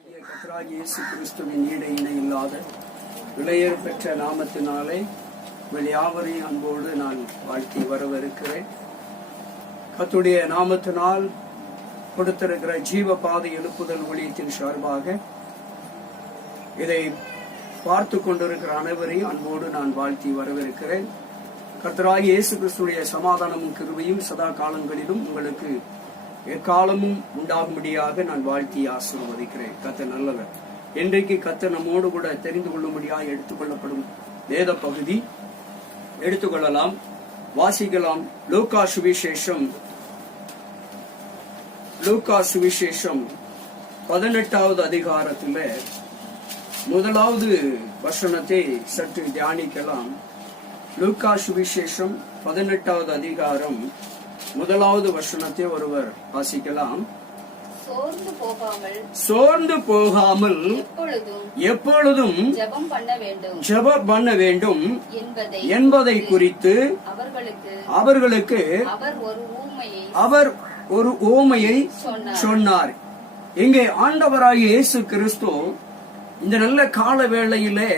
ஆண்டவராகிய கர்த்தராகிய இயேசு கிறிஸ்துவின் ஈடு இணை இல்லாத விலையேறு பெற்ற நாமத்தினாலே யாவரையும் அன்போடு நான் வாழ்த்தி வரவிருக்கிறேன். கர்த்தருடைய நாமத்தினால் கொடுத்திருக்கிற ஜீவ பாதை எழுப்புதல் ஊழியத்தின் சார்பாக இதை பார்த்து கொண்டிருக்கிற அனைவரையும் அன்போடு நான் வாழ்த்தி வரவிருக்கிறேன். கர்த்தராகிய இயேசு கிறிஸ்துடைய சமாதானமும் கிருபையும் சதா காலங்களிலும் உங்களுக்கு எக்காலமும் உண்டாகும்படியாக நான் வாழ்த்தி ஆசீர்வதிக்கிறேன். கர்த்தர் நல்லவர். இன்றைக்கு கர்த்தர் நம்மோடு கூட தெரிந்து கொள்ளும்படியாக எடுத்துக்கொள்ளப்படும் வேத பகுதி எடுத்துக்கொள்ளலாம், வாசிக்கலாம். லூக்கா சுவிசேஷம் 18வது அதிகாரத்தில் முதலாவது வசனத்தை சற்று தியானிக்கலாம். லூக்கா சுவிசேஷம் 18வது அதிகாரம் முதலாவது வசனத்தை ஒருவர் வாசிக்கலாம். சோர்ந்து போகாமல் எப்பொழுதும் ஜெபம் பண்ண வேண்டும் என்பதை குறித்து அவர்களுக்கு அவர் ஒரு ஊமையை சொன்னார். இங்கே ஆண்டவராகிய இயேசு கிறிஸ்து இந்த நல்ல கால வேளையிலே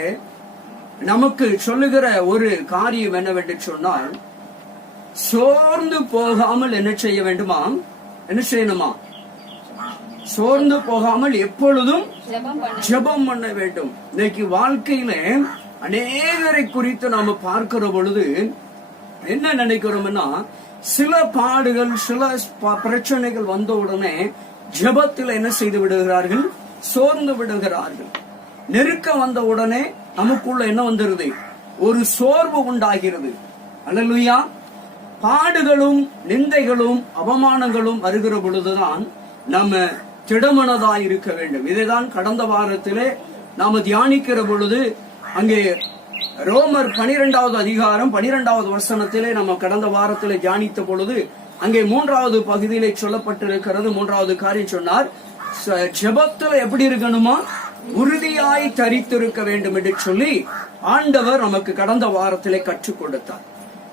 நமக்கு சொல்லுகிற ஒரு காரியம் என்னவென்று சொன்னால், சோர்ந்து போகாமல் என்ன செய்ய வேண்டுமா? என்ன செய்யணுமா? சோர்ந்து போகாமல் எப்பொழுதும் ஜெபம் பண்ண வேண்டும். இன்னைக்கு வாழ்க்கையில அநேகரை குறித்து நாம பார்க்கிற பொழுது என்ன நினைக்கிறோம்னா, சில பாடுகள் சில பிரச்சனைகள் வந்த உடனே ஜெபத்தில் என்ன செய்து விடுகிறார்கள்? சோர்ந்து விடுகிறார்கள். நெருக்கம் வந்த உடனே நமக்குள்ள என்ன வந்துருது? ஒரு சோர்வு உண்டாகிறது. அல்லேலூயா. பாடுகளும் நிந்தைகளும் அவமானங்களும் வருகிற பொழுதுதான் நம்ம திடமனதாய் இருக்க வேண்டும். இதைதான் கடந்த வாரத்திலே நாம தியானிக்கிற பொழுது அங்கே ரோமர் 12வது அதிகாரம் 12வது வசனத்திலே நம்ம கடந்த வாரத்திலே தியானித்த பொழுது அங்கே 3வது பகுதியிலே சொல்லப்பட்டிருக்கிறது. 3வது காரியம் சொன்னார், ஜெபத்துல எப்படி இருக்கணுமா? உறுதியாய் தரித்திருக்க வேண்டும் என்று சொல்லி ஆண்டவர் நமக்கு கடந்த வாரத்திலே கற்றுக் கொடுத்தார்.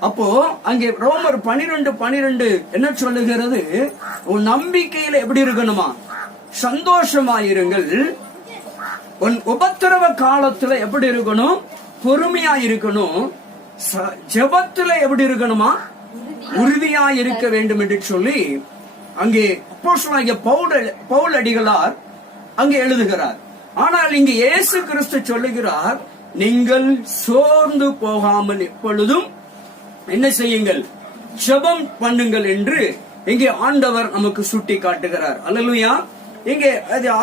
அப்போ அங்கே ரோமர் 12:12 என்ன சொல்லுகிறது? உன் நம்பிக்கையில எப்படி இருக்கணுமா? சந்தோஷமாயிருங்கள். உன் உபத்திரவ காலத்துல எப்படி இருக்கணும்? பொறுமையா இருக்கணும். ஜெபத்துல எப்படி இருக்கணுமா? உறுதியா இருக்க வேண்டும் என்று சொல்லி அங்கே அப்போஸ்தலனாகிய பவுல் அடிகளார் அங்கே எழுதுகிறார். ஆனால் இங்கு இயேசு கிறிஸ்து சொல்லுகிறார், நீங்கள் சோர்ந்து போகாமல் எப்பொழுதும் என்ன செய்யுங்கள்? ஜெபம் பண்ணுங்கள் என்று இங்கே ஆண்டவர் நமக்கு சுட்டி காட்டுகிறார். அல்லேலூயா. இங்கே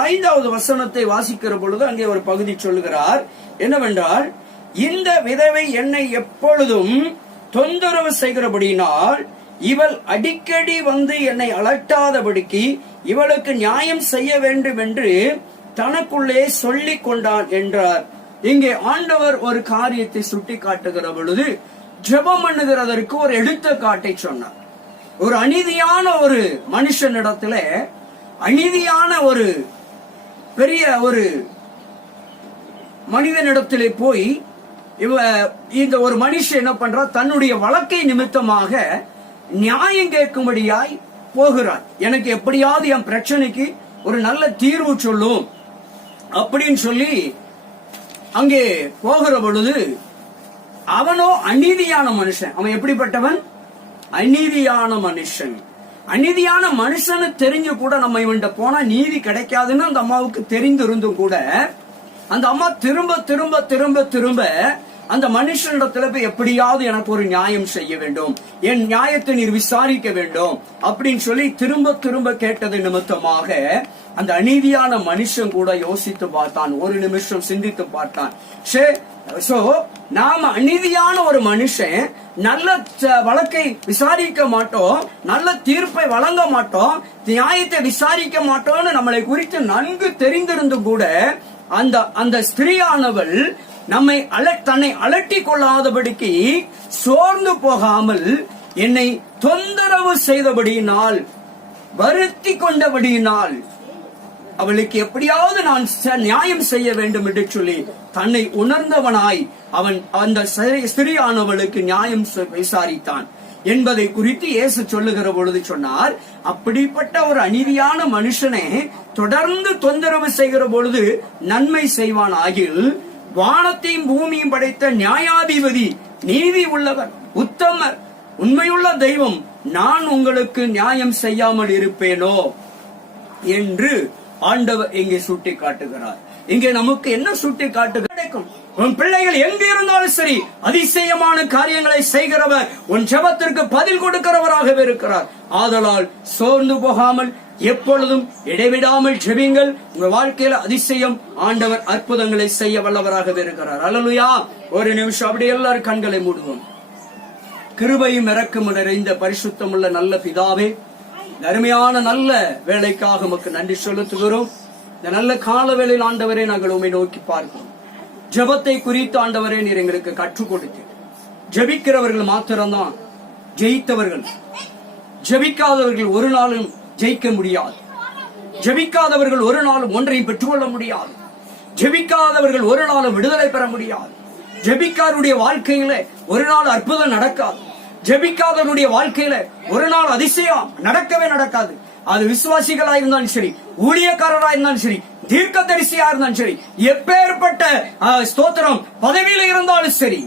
5வது வசனத்தை வாசிக்கிற பொழுது அங்கே ஒரு பகுதி சொல்லுகிறார். என்னவென்றால், இந்த விதவை என்னை எப்பொழுதும் தொந்தரவு செய்கிறபடியினால் இவள் அடிக்கடி வந்து என்னை அலட்டாதபடிக்கு இவளுக்கு நியாயம் செய்ய வேண்டும் என்று தனக்குள்ளே சொல்லிக் கொண்டான் என்றார். இங்கே ஆண்டவர் ஒரு காரியத்தை சுட்டி காட்டுகிற பொழுது ஜெபம் பண்ணுகிறதற்கு ஒரு எடுத்துக்காட்டை சொன்னார். ஒரு அநீதியான ஒரு மனுஷனிடத்துல அநீதியான ஒரு பெரிய ஒரு மனிதனிடத்திலே போய் இந்த ஒரு மனுஷன் என்ன பண்றா? தன்னுடைய வழக்கை நிமித்தமாக நியாயம் கேட்கும்படியாய் போகிறார். எனக்கு எப்படியாவது என் பிரச்சனைக்கு ஒரு நல்ல தீர்வு சொல்லும் அப்படின்னு சொல்லி அங்கே போகிற பொழுது அவனோ அநீதியான மனுஷன். அவன் எப்படிப்பட்டவன்? அநீதியான மனுஷன். அநீதியான மனுஷனு தெரிஞ்சு கூட நம்ம இவன்கிட்ட போனா நீதி கிடைக்காதுன்னு அந்த அம்மாவுக்கு தெரிந்திருந்தும் கூட அந்த அம்மா திரும்ப திரும்ப திரும்ப திரும்ப அந்த மனுஷனிடத்துல போய் எப்படியாவது எனக்கு ஒரு நியாயம் செய்ய வேண்டும், என் நியாயத்தை நீர் விசாரிக்க வேண்டும் அப்படின்னு சொல்லி திரும்ப திரும்ப கேட்டது நிமித்தமாக அந்த அநீதியான மனுஷன் கூட யோசித்து பார்த்தான். ஒரு நிமிஷம் சிந்தித்து பார்த்தான். நாம அநீதியான ஒரு மனுஷன் நல்ல வழக்கை விசாரிக்க மாட்டோம், நல்ல தீர்ப்பை வழங்க மாட்டோம், நியாயத்தை விசாரிக்க மாட்டோம்னு நம்மளை குறித்து நன்கு தெரிந்திருந்தும் கூட அந்த ஸ்திரீயானவள் தன்னை அலட்டி கொள்ளாதபடிக்கு சோர்ந்து போகாமல் என்னை தொந்தரவு செய்தபடியினால், வருத்தி கொண்டபடியினால் அவளுக்கு எப்படியாவது நான் நியாயம் செய்ய வேண்டும் என்று சொல்லி தன்னை உணர்ந்தவனாய் அவன் அந்த ஸ்திரீயானவளுக்கு நியாயம் விசாரித்தான். என்பதை குறித்து இயேசு சொல்லுகிற பொழுது சொன்னார், அப்படிப்பட்ட ஒரு அநீதியான மனுஷனை தொடர்ந்து தொந்தரவு செய்கிற பொழுது நன்மை செய்வான் ஆகில், வானத்தையும் பூமியும் படைத்த நியாயாதிபதி, நீதி உள்ளவர், உத்தமர், உண்மையுள்ள தெய்வம், நான் உங்களுக்கு நியாயம் செய்யாமல் இருப்பேனோ என்று ஆண்டவர் இங்கே சுட்டி காட்டுகிறார். இங்கே நமக்கு என்ன சுட்டி காட்டுகிறோம்? உன் பிள்ளைகள் எங்க இருந்தாலும் சரி, அதிசயமான காரியங்களை செய்கிறவர், உன் ஜெபத்திற்கு பதில் கொடுக்கிறவராகவே இருக்கிறார். ஆதலால் சோர்ந்து போகாமல் எப்பொழுதும் இடைவிடாமல் ஜெபிங்கள். உங்க வாழ்க்கையில அதிசயம், ஆண்டவர் அற்புதங்களை செய்ய வல்லவராகவே இருக்கிறார். அல்லேலூயா. ஒரு நிமிஷம் அப்படி எல்லாரும் கண்களை மூடுவோம். கிருபையும் இரக்கம் நிறைந்த பரிசுத்தமுள்ள நல்ல பிதாவே, அருமையான நல்ல வேலைக்காக உமக்கு நன்றி செலுத்துகிறோம். இந்த நல்ல கால வேளையில் ஆண்டவரே நாங்கள் உம்மை நோக்கி பார்க்கிறோம். ஜெபத்தை குறித்து ஆண்டவரே நீர் எங்களுக்கு கற்றுக் கொடுத்து, ஜெபிக்கிறவர்கள் மாத்திரம்தான் ஜெயித்தவர்கள். ஜெபிக்காதவர்கள் ஒரு நாளும் ஜெயிக்க முடியாது. ஜெபிக்காதவர்கள் ஒரு நாளும் ஒன்றையும் பெற்றுக்கொள்ள முடியாது. ஜெபிக்காதவர்கள் ஒரு நாளும் விடுதலை பெற முடியாது. ஜெபிக்காருடைய வாழ்க்கையில ஒரு நாள் அற்புதம் நடக்காது. ஜெபிக்காதவருடைய வாழ்க்கையில ஒரு நாள் அதிசயம் நடக்கவே நடக்காது. அது விசுவாசிகளா இருந்தாலும் சரி, ஊழியக்காரரா இருந்தாலும் சரி, தீர்க்கதரிசியா இருந்தாலும் சரி, எப்பேற்பட்ட ஸ்தோத்திரம் பதவியில இருந்தாலும் சரி,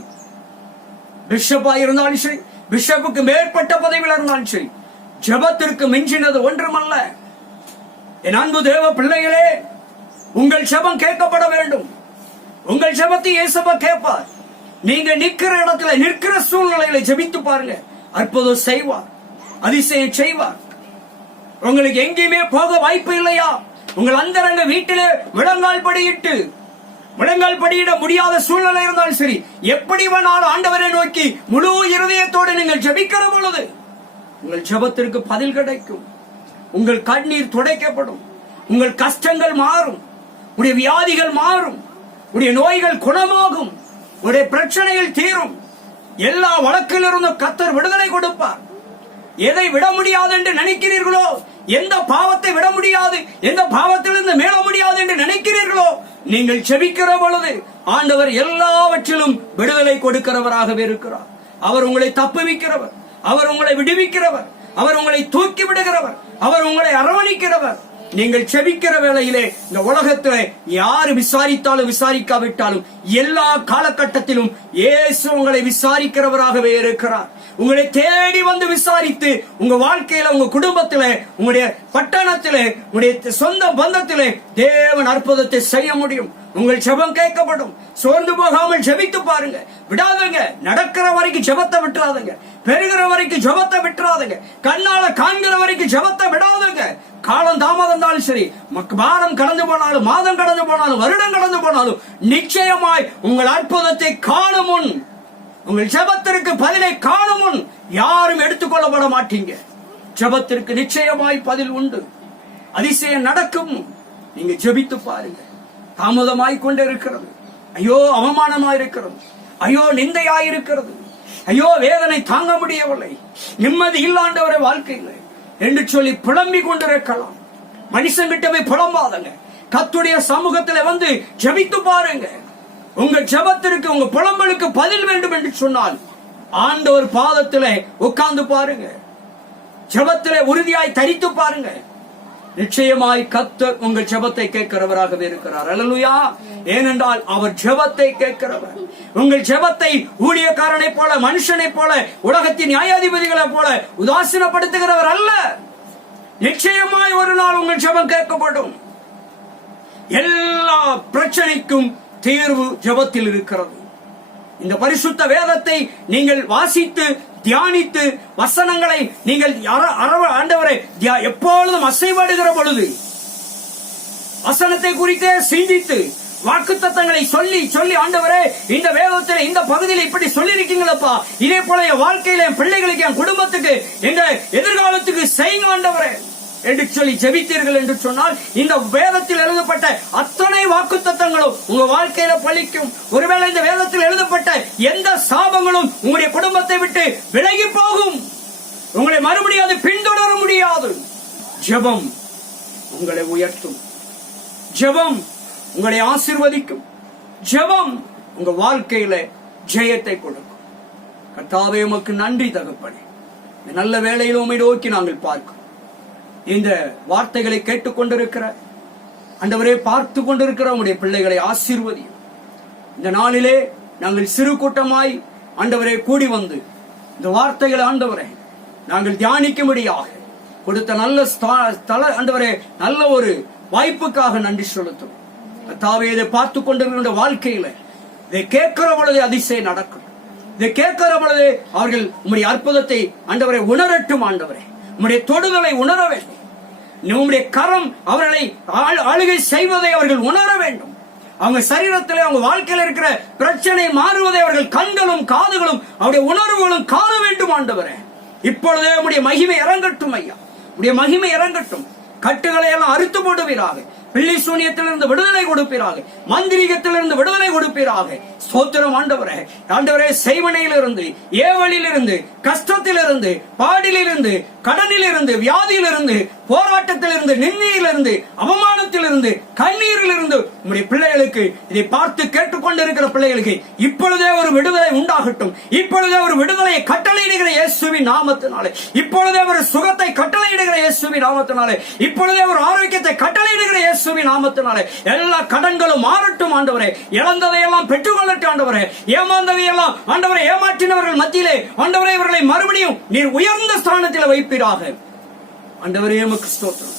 பிஷப்பா இருந்தாலும் சரி, பிஷப்புக்கு மேற்பட்ட பதவியில இருந்தாலும் சரி, ஜெபத்திற்கு மிஞ்சினது ஒன்றுமல்ல. என் அன்பு தேவ பிள்ளைகளே, உங்கள் ஜெபம் கேட்கப்பட வேண்டும். உங்கள் ஜெபத்தை இயேசுவா கேட்பார். நீங்க நிக்கிற இடத்துல, நிற்கிற சூழ்நிலையில ஜெபித்து பாருங்க, அற்புதம் செய்வார், அதிசயம் செய்வார். உங்களுக்கு எங்கேயுமே போக வாய்ப்பு இல்லையா? உங்கள் அந்தரங்க வீட்டிலே முழங்கால் படியிட முடியாத சூழ்நிலை இருந்தாலும் சரி, எப்படி வேணாலும் ஆண்டவரை நோக்கி முழு இருதயத்தோடு நீங்கள் ஜெபிக்கிற பொழுது உங்கள் ஜெபத்திற்கு பதில் கிடைக்கும். உங்கள் கண்ணீர் துடைக்கப்படும். உங்கள் கஷ்டங்கள் மாறும். உடைய வியாதிகள் மாறும். உடைய நோய்கள் குணமாகும். உடைய பிரச்சனைகள் தீரும். எல்லா வழக்கிலிருந்தும் கர்த்தர் விடுதலை கொடுப்பார். எதை விட முடியாது என்று நினைக்கிறீர்களோ, எந்த பாவத்தை விட முடியாது, எந்த பாவத்திலிருந்து மீள முடியாது என்று நினைக்கிறீர்களோ, நீங்கள் ஜெபிக்கிற பொழுது ஆண்டவர் எல்லாவற்றிலும் விடுதலை கொடுக்கிறவராகவே இருக்கிறார். அவர் உங்களை தப்புவிக்கிறவர், அவர் உங்களை விடுவிக்கிறவர், அவர் உங்களை தூக்கி விடுகிறவர், அவர் உங்களை அரவணைக்கிறவர். நீங்கள் செபிக்கிற வேளையிலே இந்த உலகத்திலே யாரு விசாரித்தாலும் விசாரிக்காவிட்டாலும் எல்லா காலகட்டத்திலும் இயேசு உங்களை விசாரிக்கிறவராகவே இருக்கிறார். உங்களை தேடி வந்து விசாரித்து உங்க வாழ்க்கையில, உங்க குடும்பத்தில, உங்களுடைய பட்டணத்திலே, உங்களுடைய சொந்த பந்தத்திலே தேவன் அற்புதத்தை செய்ய முடியும். உங்கள் ஜெபம் கேட்கப்படும். சோர்ந்து போகாமல் ஜெபித்து பாருங்க. விடாதங்க. நடக்கிற வரைக்கும் ஜெபத்தை விட்டுறாதங்க. பெறுகிற வரைக்கும் ஜெபத்தை விட்டுறாதங்க. கண்ணால காண்கிற வரைக்கும் ஜெபத்தை விடாதங்க. காலம் தாமதம் சரி, வாரம் கடந்து போனாலும், மாதம் கடந்து போனாலும், வருடம் கடந்து போனாலும், நிச்சயமாய் உங்கள் அற்புதத்தை காணும் முன், உங்கள் ஜெபத்திற்கு பதிலை காணும் முன் யாரும் எடுத்துக்கொள்ளப்பட மாட்டீங்க. ஜெபத்திற்கு நிச்சயமாய் பதில் உண்டு. அதிசயம் நடக்கும். நீங்க ஜெபித்து பாருங்க. தாமதமாய் கொண்டே இருக்கிறது. ஐயோ அவமானமாய் இருக்கிறது. ஐயோ நிந்தையாய் இருக்கிறது. ஐயோ வேதனை தாங்க முடியவில்லை, நிம்மதி இல்லாண்டவரை வாழ்க்கையில் என்று சொல்லி புலம்பிக் கொண்டிருக்கலாம். மனுஷன் கிட்ட போய் புலம்பாதங்க. கர்த்தருடைய சமூகத்தில் வந்து ஜெபித்து பாருங்க. உங்க ஜெபத்திற்கு, உங்க புலம்பலுக்கு பதில் வேண்டும் என்று சொன்னால் ஆண்டவர் பாதத்திலே உட்கார்ந்து பாருங்க. ஜெபத்திலே உறுதியாய் தரித்து பாருங்க. நிச்சயமாய் கர்த்தர் உங்கள் ஜெபத்தை கேட்கிறவராகவே இருக்கிறார். அல்லேலூயா. ஏனென்றால் அவர் ஜெபத்தை கேட்கிறவர். உங்கள் ஜெபத்தை ஊழியக்காரனை போல, மனுஷனை போல, உலகத்தின் நியாயாதிபதிகளை போல உதாசீனப்படுத்துகிறவர் அல்ல. நிச்சயமாய் ஒரு நாள் உங்கள் ஜெபம் கேட்கப்படும். எல்லா பிரச்சனைக்கும் தீர்வு ஜெபத்தில் இருக்கிறது. இந்த பரிசுத்த வேதத்தை நீங்கள் வாசித்து தியானித்து வசனங்களை நீங்கள் ஆண்டவரை எப்பொழுதும் அசைவாடுகிற பொழுது வசனத்தை குறித்தே சிந்தித்து வாக்குத்தத்தங்களை சொல்லி சொல்லி ஆண்டவரே இந்த வேதத்தில் இந்த பகுதியில் இப்படி சொல்லி இருக்கீங்களப்பா, இதே போல என் வாழ்க்கையில, என் பிள்ளைகளுக்கு, என் குடும்பத்துக்கு, எங்க எதிர்காலத்துக்கு செய்யுங்க ஆண்டவரே என்று சொல்லி ஜெபித்தீர்கள் என்று சொன்னால் இந்த வேதத்தில் எழுதப்பட்ட அத்தனை வாக்குத்தத்தங்களும் உங்க வாழ்க்கையில பலிக்கும். ஒருவேளை இந்த வேதத்தில் எழுதப்பட்ட எந்த சாபங்களும் உங்களுடைய குடும்பத்தை விட்டு விலகி போகும். உங்களை மறுபடியும் அது பின்தொடர முடியாது. ஜெபம் உங்களை உயர்த்தும். ஜெபம் உங்களை ஆசீர்வதிக்கும். ஜெபம் உங்க வாழ்க்கையில ஜெயத்தை கொடுக்கும். கர்த்தாவே உமக்கு நன்றி தகப்பனே. நல்ல வேளையில் உம்மை நோக்கி நாங்கள் பார்க்கிறோம். இந்த வார்த்தைகளை கேட்டுக்கொண்டிருக்கிற ஆண்டவரே, பார்த்து கொண்டிருக்கிற உம்முடைய பிள்ளைகளை ஆசீர்வதியும். இந்த நாளிலே நாங்கள் சிறு கூட்டமாய் ஆண்டவரே கூடி வந்து இந்த வார்த்தைகளை ஆண்டவரே நாங்கள் தியானிக்கும்படியாக கொடுத்த நல்ல ஆண்டவரே நல்ல ஒரு வாய்ப்புக்காக நன்றி செலுத்தும். கர்த்தாவே, இதை பார்த்து கொண்டிருக்கிற வாழ்க்கையில இதை கேட்கிற பொழுதே அதிசயம் நடக்கும். இதை கேட்கிற பொழுதே அவர்கள் உம்முடைய அற்புதத்தை ஆண்டவரை உணரட்டும். ஆண்டவரே, உம்முடைய தொடுதலை உணர வேண்டும். உம்முடைய கரம் அவர்களை ஆளுகை செய்வதை அவர்கள் உணர வேண்டும். அவங்க சரீரத்திலே அவங்க வாழ்க்கையில் இருக்கிற பிரச்சனை மாறுவதை அவர்கள் கண்களும் காதுகளும் அவருடைய உணர்வுகளும் காண வேண்டும். ஆண்டவரே, இப்பொழுதே உம்முடைய மகிமை இறங்கட்டும் ஐயா, உம்முடைய மகிமை இறங்கட்டும். கட்டுகளை எல்லாம் அறுத்து போடுவீராக. பிள்ளை சூனியத்திலிருந்து விடுதலை கொடுப்பீராக. மந்திரிகத்திலிருந்து விடுதலை கொடுப்பீராக. ஸ்தோத்திரம் ஆண்டவரே. ஆண்டவரே, செய்வனையிலிருந்து, ஏவலிலிருந்து, கஷ்டத்திலிருந்து, பாடிலிருந்து, கடனிலிருந்து, வியாதியிலிருந்து, போராட்டத்திலிருந்து, நிந்தையிலிருந்து, அவமானத்திலிருந்து, கண்ணீரிலிருந்து உம்முடைய பிள்ளைகளுக்கு, இதை பார்த்து கேட்டுக்கொண்டிருக்கிற பிள்ளைகளுக்கு இப்பொழுதே ஒரு விடுதலை உண்டாகட்டும். இப்பொழுதே ஒரு விடுதலையை கட்டளையிடுகிற இயேசுவின் நாமத்தினாலே, இப்பொழுதே ஒரு சுகத்தை கட்டளையிடுகிற இயேசுவின் நாமத்தினாலே, இப்பொழுதே ஒரு ஆரோக்கியத்தை கட்டளையிடுகிற இயேசுவின் நாமத்தினாலே எல்லா கடன்களும் மாறட்டும். ஆண்டவரே, இழந்ததையெல்லாம் பெற்றுக்கொள்ளட்டும். ஆண்டவரே, ஏமாந்ததையெல்லாம் ஆண்டவரை ஏமாற்றினவர்கள் மத்தியிலே ஆண்டவரே இவர்களை மறுபடியும் நீர் உயர்ந்த ஸ்தானத்தில் வைப்பீராக. ஆண்டவரே, உமக்கு ஸ்தோத்திரம்.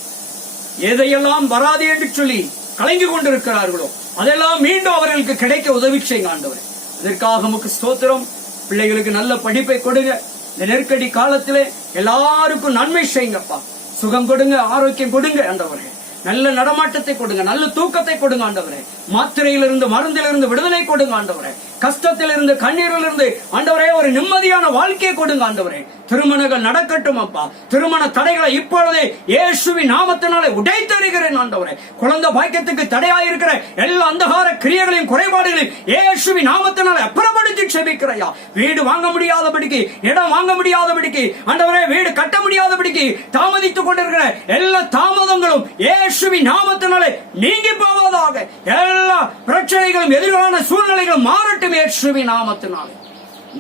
எதையெல்லாம் வராது என்று சொல்லி கலங்கி கொண்டிருக்கிறார்களோ அதெல்லாம் மீண்டும் அவர்களுக்கு கிடைக்க உதவி செய்யுங்க. ஆண்டவரே, அதற்காக உமக்கு ஸ்தோத்திரம். பிள்ளைகளுக்கு நல்ல படிப்பை கொடுங்க. இந்த நெருக்கடி காலத்திலே எல்லாருக்கும் நன்மை செய்யுங்கப்பா. சுகம் கொடுங்க, ஆரோக்கியம் கொடுங்க. ஆண்டவரே, நல்ல நடமாட்டத்தை கொடுங்க, நல்ல தூக்கத்தை கொடுங்க. ஆண்டவரே, மாத்திரையிலிருந்து மருந்திலிருந்து விடுதலை கொடுங்க. ஆண்டவரே, கஷ்டத்திலிருந்து கண்ணீரிலிருந்து ஆண்டவரே ஒரு நிம்மதியான வாழ்க்கையை கொடுங்க. ஆண்டவரே, திருமணங்கள் நடக்கட்டும் அப்பா. திருமண தடைகளை இப்பொழுதே இயேசுவின் நாமத்தினாலே உடைத்தறிகிறேன். ஆண்டவரே, குழந்தை பாக்கியத்துக்கு தடையாயிருக்கிற எல்லா அந்தகார கிரியைகளையும் குறைபாடுகளையும் இயேசுவின் நாமத்தினாலே அப்புறப்படுத்தி செபிக்கிறையா. வீடு வாங்க முடியாதபடிக்கு, இடம் வாங்க முடியாதபடிக்கு, ஆண்டவரே வீடு கட்ட முடியாதபடிக்கு தாமதித்துக் கொண்டிருக்கிற எல்லா தாமதங்களும் இயேசுவின் நாமத்தினாலே நீங்கி போவதாக. எல்லா பிரச்சனைகளும் எதிரான சூழ்நிலைகளும் மாறட்டும் இயேசுவின் நாமத்தினாலே.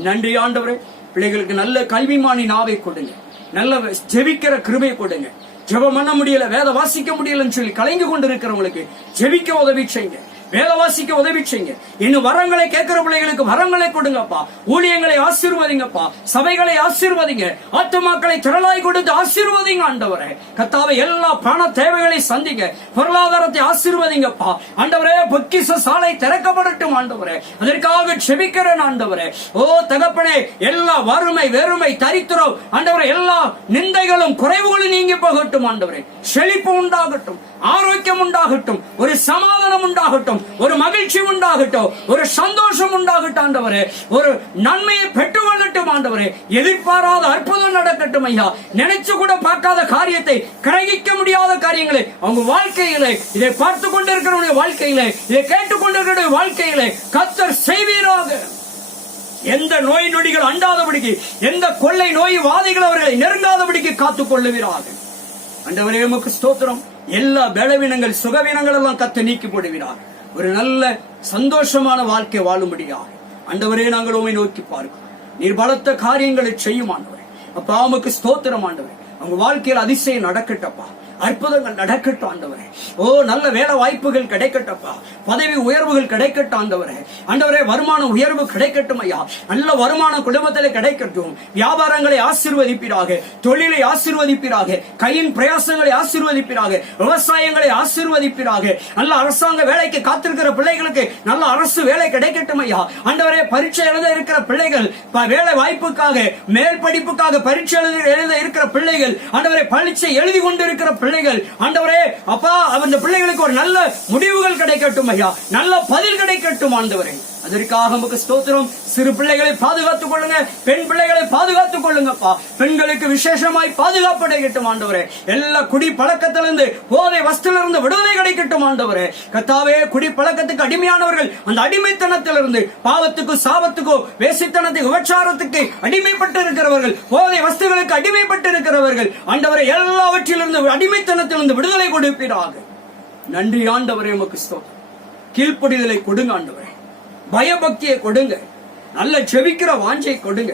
நன்றி ஆண்டவரே. பிள்ளைகளுக்கு நல்ல கல்விமானி நாவை கொடுங்க, நல்ல ஜெபிக்கிற கிருபை கொடுங்க. ஜெபம் பண்ண முடியல, வேத வாசிக்க முடியலன்னு சொல்லி கலங்கி கொண்டிருக்கிறவங்களுக்கு ஜெபிக்க உதவி செய்யுங்க, வேத வாசிக்க உதவி செய்யுங்க. இன்னும் வரங்களை கேட்கிற பிள்ளைகளுக்கு வரங்களை கொடுங்கப்பா. ஊழியங்களை ஆசீர்வதிங்கப்பா. சபைகளை ஆசீர்வதிங்க. ஆத்துமாக்களை திரளாய் கொடுத்து ஆசீர்வதிங்க. ஆண்டவரே, கர்த்தாவே, எல்லா பண தேவைகளை சந்திங்க. பொருளாதாரத்தை ஆசீர்வதிங்கப்பா. ஆண்டவரே, பொக்கிஷ சாலை திறக்கப்படட்டும். ஆண்டவரே, அதற்காக செபிக்கிறேன். ஆண்டவரே, ஓ தகப்பனே, எல்லா வறுமை, வெறுமை, தரித்திரம், ஆண்டவரே, எல்லா நிந்தைகளும் குறைவுகளும் நீங்கி போகட்டும். ஆண்டவரே, செழிப்பு உண்டாகட்டும், ஆரோக்கியம் உண்டாகட்டும், ஒரு சமாதானம் உண்டாகட்டும், ஒரு மகிழ்ச்சி உண்டாகட்டும், ஒரு சந்தோஷம் உண்டாகட்டும். ஆண்டவரே, ஒரு நன்மையை பெற்றுக்கொள்ளட்டும். ஆண்டவரே, எதிர்பாராத அற்புதம் நடக்கட்டும் ஐயா. நினைச்சு கூட பார்க்காத காரியத்தை, கிரகிக்க முடியாத காரியங்களை அவங்க வாழ்க்கையிலே, இதை பார்த்து கொண்டிருக்கிற வாழ்க்கையிலே, இதை கேட்டுக் கொண்டிருக்கிற வாழ்க்கையிலே கர்த்தர் செய்வீராக. எந்த நோய் நொடிகள் அண்டாதபடிக்கு, எந்த கொள்ளை நோய் வாதிகள் அவர்களை நெருங்காதபடிக்கு காத்துக் கொள்ளுவீராக. ஆண்டவரே, உமக்கு ஸ்தோத்திரம். எல்லா பலவீனங்கள், சுகவீனங்கள் எல்லாம் கர்த்தர் நீக்கி போடுகிறார். ஒரு நல்ல சந்தோஷமான வாழ்க்கை வாழும்படியாக ஆண்டவரே நாங்கள் உம்மை நோக்கி பார்க்கிறோம். நீர் பலத்த காரியங்களை செய்யும் ஆண்டவரே. அப்பா, உமக்கு ஸ்தோத்திரம். ஆண்டவரே, அவங்க வாழ்க்கையில் அதிசயம் நடக்கட்டப்பா. அற்புதங்கள் நடக்கட்டும். ஆண்டவரே, ஓ நல்ல வேலை வாய்ப்புகள் கிடைக்கட்டப்பா. பதவி உயர்வுகள் கிடைக்கட்டும். ஆண்டவரே, ஆண்டவரே, வருமான உயர்வு கிடைக்கட்டும் ஐயா. நல்ல வருமானம் குடும்பத்திலே கிடைக்கட்டும். வியாபாரங்களை ஆசீர்வதிப்பீராக, தொழிலை ஆசீர்வதிப்பீராக, கையின் பிரயாசங்களை ஆசீர்வதிப்பீராக, விவசாயங்களை ஆசீர்வதிப்பீராக. நல்ல அரசாங்க வேலைக்கு காத்திருக்கிற பிள்ளைகளுக்கு நல்ல அரசு வேலை கிடைக்கட்டும் ஐயா. ஆண்டவரே, பரீட்சை எழுத இருக்கிற பிள்ளைகள், வேலை வாய்ப்புக்காக, மேல் படிப்புக்காக பரீட்சை எழுத இருக்கிற பிள்ளைகள், ஆண்டவரே, பரீட்சை எழுதி கொண்டிருக்கிற பிள்ளைகள், ஆண்டவரே அப்பா, அந்த பிள்ளைகளுக்கு ஒரு நல்ல முடிவுகள் கிடைக்கட்டும் ஐயா. நல்ல பதில் கிடைக்கட்டும். ஆண்டவரே, அதற்காக உமக்கு ஸ்தோத்திரம். சிறு பிள்ளைகளை பாதுகாத்துக் கொள்ளுங்க, பெண் பிள்ளைகளை பாதுகாத்துக் கொள்ளுங்கப்பா. பெண்களுக்கு விசேஷமாய் பாதுகாப்பு கிடைக்கட்டும். ஆண்டவரே, எல்லா குடி பழக்கத்திலிருந்து, போதை வஸ்திலிருந்து விடுதலை கிடைக்கட்டும். ஆண்டவரே, கர்த்தாவே, குடி பழக்கத்துக்கு அடிமையானவர்கள் அந்த அடிமைத்தனத்திலிருந்து, பாவத்துக்கு, சாபத்துக்கோ, வேசித்தனத்துக்கு, விபச்சாரத்துக்கு அடிமைப்பட்டு இருக்கிறவர்கள், போதை வஸ்துகளுக்கு அடிமைப்பட்டு இருக்கிறவர்கள், ஆண்டவரே, எல்லாவற்றிலிருந்து அடிமைத்தனத்திலிருந்து விடுதலை கொடுப்பீராக. நன்றி ஆண்டவரே, உமக்கு ஸ்தோத்திரம். கீழ்ப்படிதலை கொடுங்க ஆண்டவரே. பயபக்தியை கொடுங்க. நல்ல ஜெபிக்கிற வாஞ்சை கொடுங்க.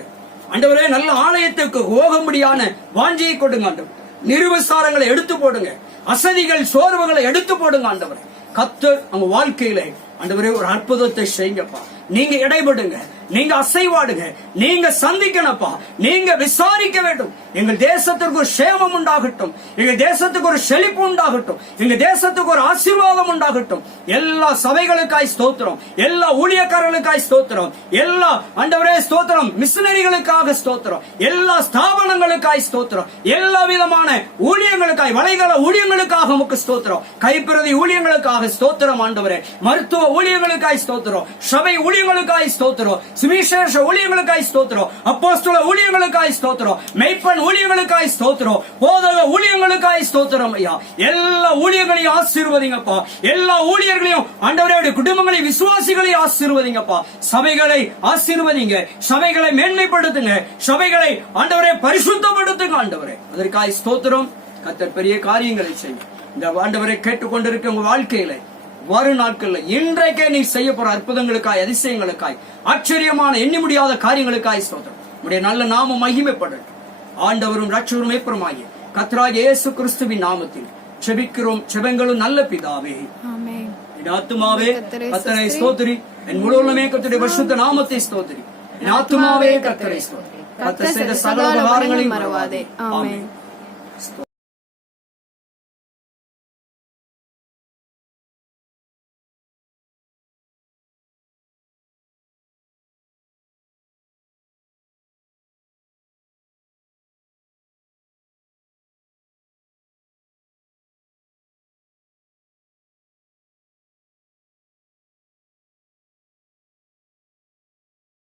ஆண்டவரே நல்ல ஆலயத்துக்கு போகும்படியான வாஞ்சியை கொடுங்க ஆண்டவர். நிர்விசாரங்களை எடுத்து போடுங்க, அசதிகள் சோர்வுகளை எடுத்து போடுங்க ஆண்டவரே. கர்த்தர் அவங்க வாழ்க்கையில ஆண்டவரே ஒரு அற்புதத்தை செய்யுங்கப்பா. நீங்க இடைபடுங்க, நீங்க அசைவாடுங்க, நீங்க சந்திக்கணப்பா, நீங்க விசாரிக்க வேண்டும். எங்கள் தேசத்திற்கு ஒரு சேமம் உண்டாகட்டும், எங்க தேசத்துக்கு ஒரு செழிப்பு உண்டாகட்டும், எங்க தேசத்துக்கு ஒரு ஆசீர்வாதம் உண்டாகட்டும். எல்லா சபைகளுக்காய் ஸ்தோத்திரம், எல்லா ஊழியக்காரர்களுக்காய் ஸ்தோத்திரம், எல்லா ஆண்டவரே ஸ்தோத்திரம், மிஷனரிகளுக்காக ஸ்தோத்திரம், எல்லா ஸ்தாபனங்களுக்காய் ஸ்தோத்திரம், எல்லா விதமான ஊழியங்களுக்காய், வலைதள ஊழியங்களுக்காக உமக்கு ஸ்தோத்திரம், கைப்பிரதி ஊழியங்களுக்காக ஸ்தோத்திரம் ஆண்டவரே, மருத்துவ ஊழியங்களுக்காய் ஸ்தோத்திரம், சபை ஊழியங்களுக்காய் ஸ்தோத்திரம், சுவிசேஷ ஊழியங்களுக்காய் ஸ்தோத்திரம், அப்போஸ்தல ஊழியங்களுக்காய் ஸ்தோத்திரம், மெய்ப்பன் ஊழியங்களுக்காய் ஸ்தோத்திரம், போதக ஊழியங்களுக்காய் ஸ்தோத்திரம் ஐயா. எல்லா ஊழியர்களையும் ஆசீர்வதிங்கப்பா. எல்லா ஊழியர்களையும் ஆண்டவரே குடும்பங்களை, விசுவாசிகளை ஆசீர்வதிங்கப்பா. சபைகளை ஆசீர்வதிங்க, சபைகளை மேன்மைப்படுத்துங்க, சபைகளை ஆண்டவரே பரிசுத்தப்படுத்துங்க ஆண்டவரே. அதற்காய் ஸ்தோத்திரம். கர்த்தர் பெரிய காரியங்களை செய்யும். இந்த ஆண்டவரை கேட்டுக்கொண்டிருக்க உங்க வாழ்க்கையில வரும் நாட்கள்ல இன்றைக்கே நீ செய்ய போற அற்புதங்களுக்காய், அதிசயங்களுக்காய், ஆச்சரியமான எண்ணி முடியாத காரியங்களுக்காய் ஸ்தோத்திரம். உடைய நல்ல நாமம் மகிமைப்படட்டும். ஆண்டவரும் ரட்சகரும் மேய்ப்பருமாகிய கர்த்தராகிய இயேசு கிறிஸ்துவின் நாமத்தில் செபிக்கிறோம் செபங்களும் நல்ல பிதாவே. ஆமென். என் ஆத்துமாவே கர்த்தரை ஸ்தோத்திரி, என் முழு உள்ளமே கர்த்தருடைய பரிசுத்த நாமத்தை ஸ்தோத்திரி. என் ஆத்துமாவே கர்த்தரை ஸ்தோத்திரி, கர்த்தர் செய்த சகல உபகாரங்களையும் மறவாதே. ஆமென்.